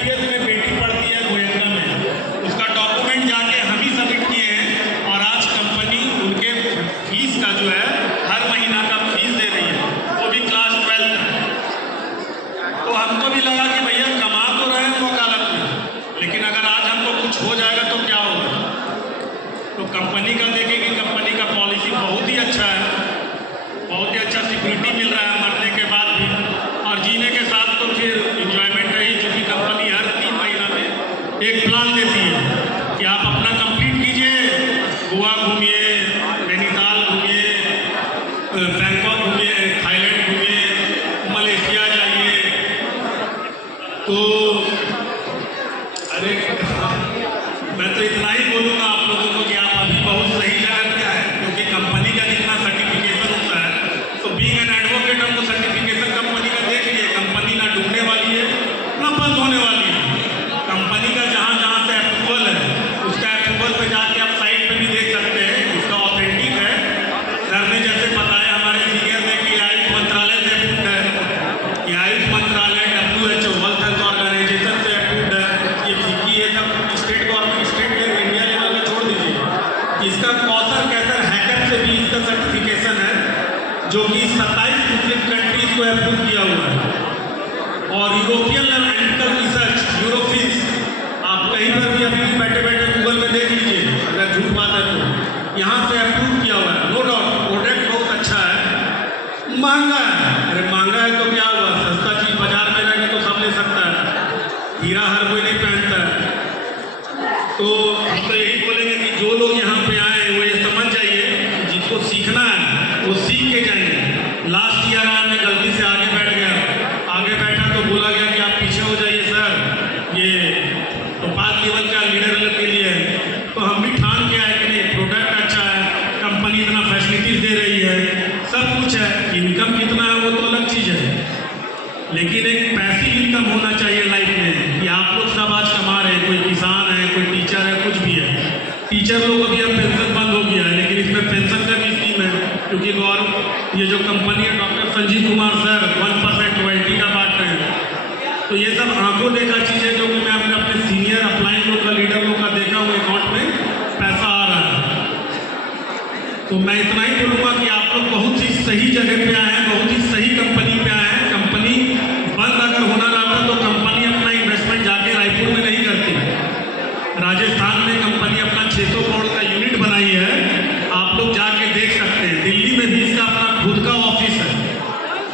IPS में बेटी पढ़ती है गोयनका में, उसका डॉक्यूमेंट जाके हम ही सबमिट किए हैं और आज कंपनी उनके फीस का जो है हर महीना का फीस दे रही है, वो भी क्लास 12 में। तो हमको भी लगा कि भैया कमा तो रहे हैं वकालत में, लेकिन अगर आज हमको कुछ हो जाएगा तो क्या होगा। तो कंपनी का देखें कि कंपनी का पॉलिसी बहुत ही अच्छा है, बहुत ही अच्छा सिक्योरिटी मिल रहा है मरने के बाद भी, और जीने के साथ तो फिर इंजॉयमेंट रही, क्योंकि कंपनी हर 3 महीना में एक प्लान देती है कि आप अपना कंप्लीट कीजिए, गोवा घूमिए, नैनीताल घूमिए, बैंकॉक घूमिए, थाईलैंड घूमिए, मलेशिया जाइए। तो अरे मैं तो इतना ही बोलूँगा आप लोगों को कि आप अभी बहुत सही जगह पे आए, क्योंकि कंपनी का जितना सर्टिफिकेशन होता है, तो बीइंग एन एडवोकेट हमको सर्टिफिकेशन कंपनी का देख लिए, कंपनी ना डूबने वाली है ना बंद होने वाली है। कंपनी का जहाँ जहाँ से अप्रूवल है, उसका अप्रूवल पे जाके आप साइट पे भी देख सकते हैं, उसका ऑथेंटिक है। सर ने जैसे बताया हमारे सीनियर ने कि आयुष मंत्रालय से अप्रूव्ड है, कि आयुष मंत्रालय WHO वर्ल्ड हेल्थ ऑर्गेनाइजेशन से अप्रूव्ड है। ये फिक्की है, जब state government state level India level में छोड़ दीजिए, इसका कौशल कैसर हैकर से भी इसका सर्टिफिकेशन है, जो कि 27 मुस्लिम कंट्रीज को अप्रूव किया हुआ है। और यूरोपियन एनालिटिकल रिसर्च यूरोफिन्स, आप कहीं पर भी अभी बैठे बैठे गूगल में देख लीजिए, अगर झूठ बात है तो यहाँ से अप्रूव किया हुआ है। नो डाउट प्रोडक्ट बहुत अच्छा है, महंगा है। अरे महंगा है तो क्या हुआ, सस्ता चीज बाजार में रहेगा तो सब ले सकता है, हीरा हर कोई नहीं पहनता है। तो हम तो यही बोलेंगे कि जो लोग यहाँ पे आए वो ये समझ जाइए, जिसको सीखना है वो सीख के जाएंगे। लास्ट ईयर आया, मैं गलती से आगे बैठ गया, आगे बैठा तो बोला गया कि आप पीछे हो जाइए सर, ये तो 5 लेवल का लीडर के लिए है। तो हम भी ठान के आए कि नहीं, प्रोडक्ट अच्छा है, कंपनी इतना फैसिलिटीज दे रही है, सब कुछ है, इनकम कितना है वो तो अलग चीज़ है, लेकिन एक पैसिव इनकम होना चाहिए लाइफ में। कि आप लोग सब आज कमा रहे हैं, कोई किसान है, कोई टीचर है, कुछ भी है। टीचर लोग अभी अब पेंशन बंद हो गया है, लेकिन इसमें पेंशन का भी स्कीम है, क्योंकि गवर्नमेंट ये जो कंपनी है doctor Sanjeev Kumar sir 1% royalty का बांट रहे हैं। तो ये सब आंखों देखा चीज़ है, जो कि मैं अपने सीनियर अपलाइन लोग का, लीडर लोग का देखा हुआ, अकाउंट में पैसा आ रहा है। तो मैं इतना ही बोलूँगा कि आप लोग बहुत ही सही जगह पे आए हैं, बहुत ही सही कंपनी पे आए हैं। कंपनी बंद अगर होना रहता तो कंपनी अपना इन्वेस्टमेंट जाके रायपुर में नहीं करती। राजस्थान में कंपनी अपना 600 करोड़ का यूनिट बनाई है, आप लोग जाके देख सकते हैं। दिल्ली में भी इसका अपना खुद का ऑफिस है,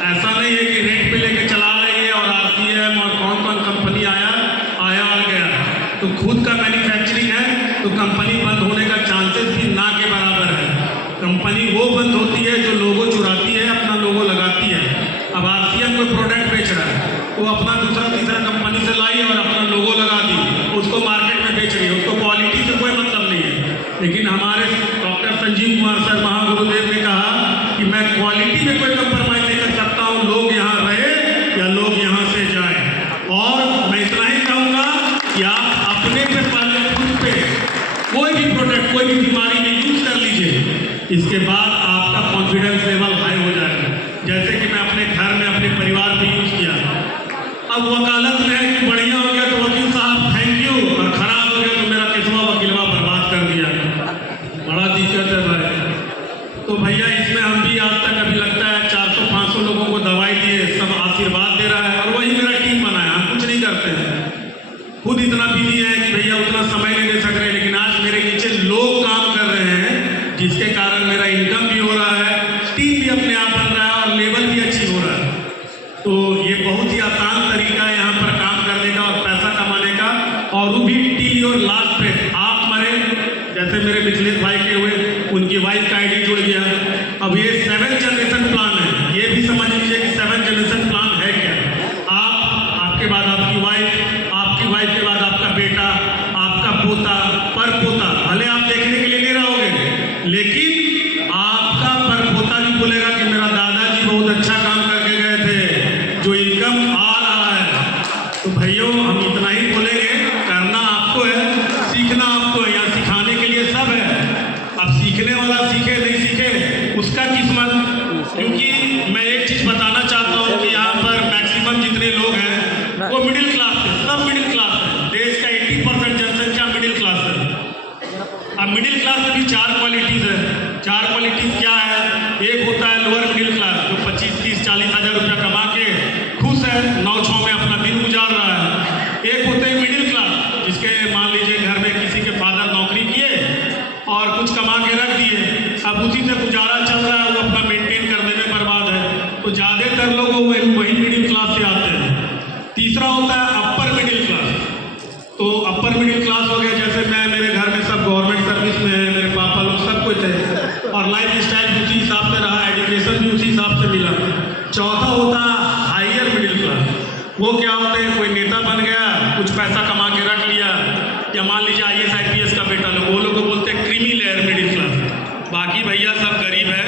ऐसा नहीं है कि रेंट पे लेके चला रही है और RCM और कौन कौन कंपनी आया और गया। तो खुद का मैन्युफैक्चरिंग है, तो कंपनी बंद होने का चांसेस भी ना के बराबर है। कंपनी वो बंद होती है जो लोगो चुराती है, अपना लोगो लगाती है। अब RCM कोई प्रोडक्ट बेच रहा है, वो अपना दूसरा तीसरा कंपनी से लाई और अपना लोगो लगा दी, उसको मार्केट में बेच रही है, उसको क्वालिटी से कोई मतलब नहीं है। लेकिन हमारे डॉक्टर संजीव कुमार सर महागुरुदेव ने कहा कि मैं क्वालिटी में कोई कंप्रोमाइज नहीं कर सकता हूँ, लोग यहाँ रहे या लोग यहाँ से जाए। और मैं इतना ही कहूँगा कि आप अपने पे पहले खुद पे कोई भी प्रोडक्ट कोई भी बीमारी में यूज कर लीजिए, इसके बाद आपका कॉन्फिडेंस लेवल हाई हो जाएगा। जैसे कि मैं अपने घर में अपने परिवार में यूज किया। अब वकालत में है कि बढ़िया हो गया तो वकील साहब थैंक यू, और खराब हो गया तो मेरा किस्मा वकीलवा बर्बाद कर दिया, बड़ा दिक्कत है भाई। तो भैया इसमें हम भी आज तक अभी लगता है 400-500 लोगों को दवाई दिए, सब आशीर्वाद दे रहा है, और वही मेरा टीम बना है। हम कुछ नहीं करते हैं, खुद इतना बिजी है कि भैया उतना समय नहीं दे सक रहे, लेकिन आज मेरे नीचे लोग काम कर रहे हैं, जिसके कारण मेरा इनकम भी हो रहा है, टीम भी अपने आप बन रहा है और लेवल भी अच्छी हो रहा है। तो ये बहुत ही आसान तरीका है यहाँ पर काम करने का और पैसा कमाने का, और वो भी टिल योर लास्ट ब्रेथ। आप मरे, जैसे मेरे मिथिलेश भाई के हुए, उनकी वाइफ का ID जुड़ गया। अब ये 7th जनरेशन प्लान है, ये भी समझ लीजिए कि 7th जनरेशन प्लान है क्या। आपके बाद आपकी वाइफ के बाद आपका बेटा, आपका पोता, पर पोता, भले आप देखने के लिए नहीं रहोगे, लेकिन आपका पर पोता भी बोलेगा कि मेरा दादाजी बहुत अच्छा काम करके गए थे, जो इनकम आ रहा है। तो भैयों हम इतना ही बोलेंगे, करना आपको है, सीखना आपको है, यहाँ सिखाने के लिए सब है। अब सीखने वाला सीखे नहीं सीखे उसका किस्मत। क्योंकि मैं एक चीज बताना चाहता हूँ कि यहाँ पर मैक्सिमम जितने लोग हैं वो मिडिल क्लास है, सब मिडिल क्लास पैसा कमा के रख लिया, या मान लीजिए IAS IPS का बेटा लोग, वो लोग को बोलते हैं क्रीमी लेयर मिडिल क्लास। बाकी भैया सब गरीब है,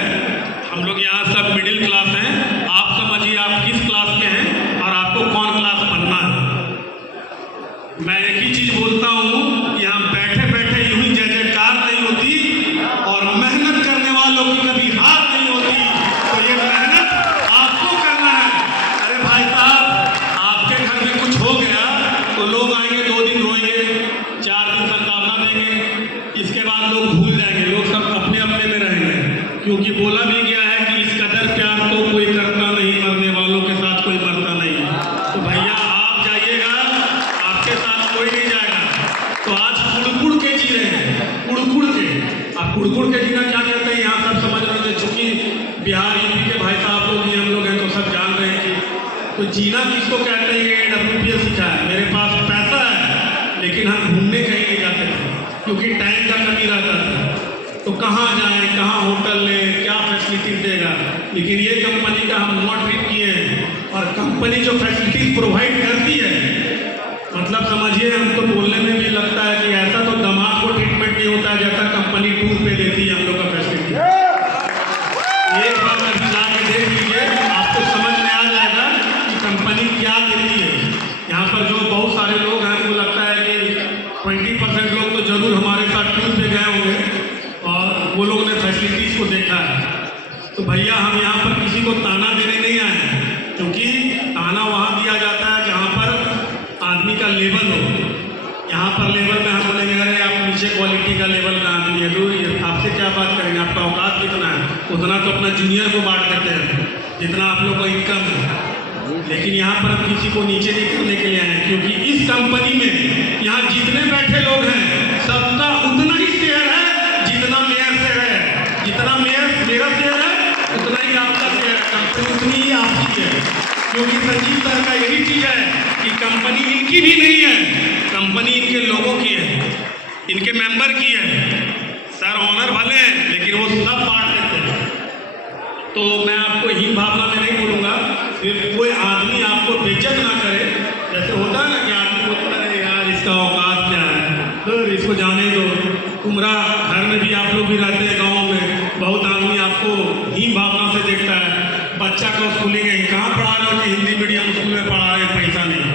हम लोग यहाँ सब मिडिल क्लास हैं। आप समझिए आप किस क्लास के हैं और आपको कौन क्लास बनना है। मैं एक ही चीज़ बोलता हूँ कि हम बैठे बैठे यूं ही जय जयकार नहीं होती, और मेहनत करने वालों की कभी हार नहीं होती। तो ये मेहनत आपको करना है। अरे भाई साहब, आपके घर में कुछ हो गया तो लोग आएंगे, 2 दिन रोएंगे, 4 दिन संतावना देंगे, इसके बाद लोग भूल जाएंगे, लोग सब अपने अपने में रहेंगे। क्योंकि बोला भी गया है कि इस कदर प्यार तो कोई करता नहीं, मरने वालों के साथ कोई मरता नहीं। तो भैया आप जाइएगा, आपके साथ कोई नहीं जाएगा। तो आज कुड़ के जी रहे हैं, कुड़ के। आप कुड़ के जीना क्या कहते हैं यहाँ सब समझ रहे थे। चूंकि बिहार यूपी के भाई साहब लोग ही हम लोग हैं तो सब जान रहे हैं कि तो जीना किसको कहते हैं। ये WPS सीखा है। मेरे पास पैसा है लेकिन हम घूमने कहीं नहीं जाते थे क्योंकि टाइम का कमी रहता था। तो कहाँ जाएं, कहाँ होटल लें, क्या फैसिलिटीज देगा। लेकिन ये कंपनी का हम नॉट ट्रिप किए हैं, और कंपनी जो फैसिलिटीज प्रोवाइड करती है, मतलब समझिए हम तो बोलने में भी लगता है कि ऐसा तो दामाद को ट्रीटमेंट नहीं होता है जैसा कंपनी टूर पे देती है हम लोग का फैसिलिटी। एक बार अभी जाके देख लीजिए, आपको समझ में आ जाएगा कि कंपनी क्या देती है। यहाँ पर जो बहुत सारे लोग हैं उनको लगता है कि 20% लोग तो जरूर हमारे साथ टूर पे गए होंगे और वो लोगों ने फैसिलिटीज को देखा है। तो भैया हम यहाँ पर किसी को ताना देने नहीं आए हैं, क्योंकि ताना वहाँ दिया जाता है जहाँ पर आदमी का लेवल हो। यहाँ पर लेवल में हम बोलेंगे अरे आप नीचे क्वालिटी का लेवल का आदमी है, दूर आपसे क्या बात करेंगे, आपका औकात कितना है, उतना तो अपना जूनियर को बांट देते हैं जितना आप लोग का इनकम है। लेकिन यहाँ पर हम किसी को नीचे नहीं करने के लिए आए हैं, क्योंकि इस कंपनी में यहाँ जितने बैठे लोग हैं सबका उतना ही शेयर है जितना मेयर शेयर है। जितना मेयर मेरा शेयर है उतना ही आपका शेयर है, कंपनी उतनी ही आपकी है। क्योंकि संजीव सर का यही चीज है कि कंपनी इनकी भी नहीं है, कंपनी इनके लोगों की है, इनके मेंबर की है। सर ऑनर भले हैं लेकिन वो सब बांट देते हैं। तो मैं आपको हीन भावना में नहीं बोलूँगा, फिर कोई आदमी आपको बेइज्जत ना करे। जैसे होता है ना कि आदमी बोलता है यार इसका औकात क्या है, तो इसको जाने दो। तुम्हारा घर में भी आप लोग भी रहते हैं, गाँव में बहुत आदमी आपको हीन भावना से देखता है। बच्चा को स्कूलिंग है, कहाँ पढ़ा रहे हो कि हिंदी मीडियम स्कूल में पढ़ा रहे, पैसा नहीं।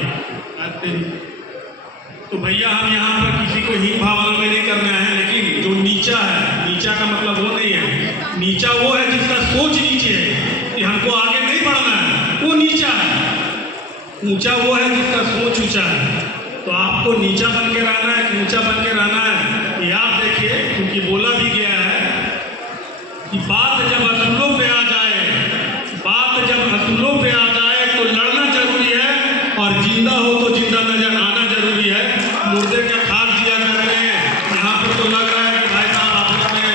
तो भैया हम यहाँ पर किसी को हीन भावना में नहीं करना है, लेकिन जो नीचा है, नीचा का मतलब वो नहीं है, नीचा वो है जिसका सोच नीचे है कि हमको आगे नहीं बढ़ना है, वो नीचा है। ऊंचा वो है जिसका सोच ऊंचा है। तो आपको नीचा बन के रहना है कि ऊंचा बन के रहना है, ये आप देखिए। क्योंकि बोला भी गया है कि बात जब असूलों पे आ जाए, बात जब असूलों पे आ जाए तो लड़ना जरूरी है, और जिंदा हो तो जिंदा नजर आना जरूरी है। मुर्दे का खाद दिया करते हैं। यहाँ पर तो लग रहा है कि भाई साहब आप लोग में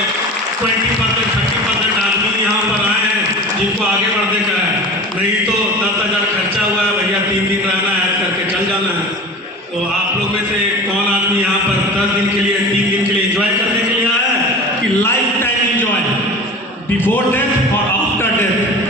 20% 30% आदमी यहाँ पर आए हैं जिनको आगे बढ़ने का है। नहीं तो 10,000 खर्चा हुआ है भैया, 3 दिन रहना है करके चल जाना है। तो आप लोग में से कौन आदमी यहाँ पर 10 दिन के लिए, 3 दिन के लिए एंजॉय करने के लिए आया है कि life time enjoy, before death और आफ्टर डेथ।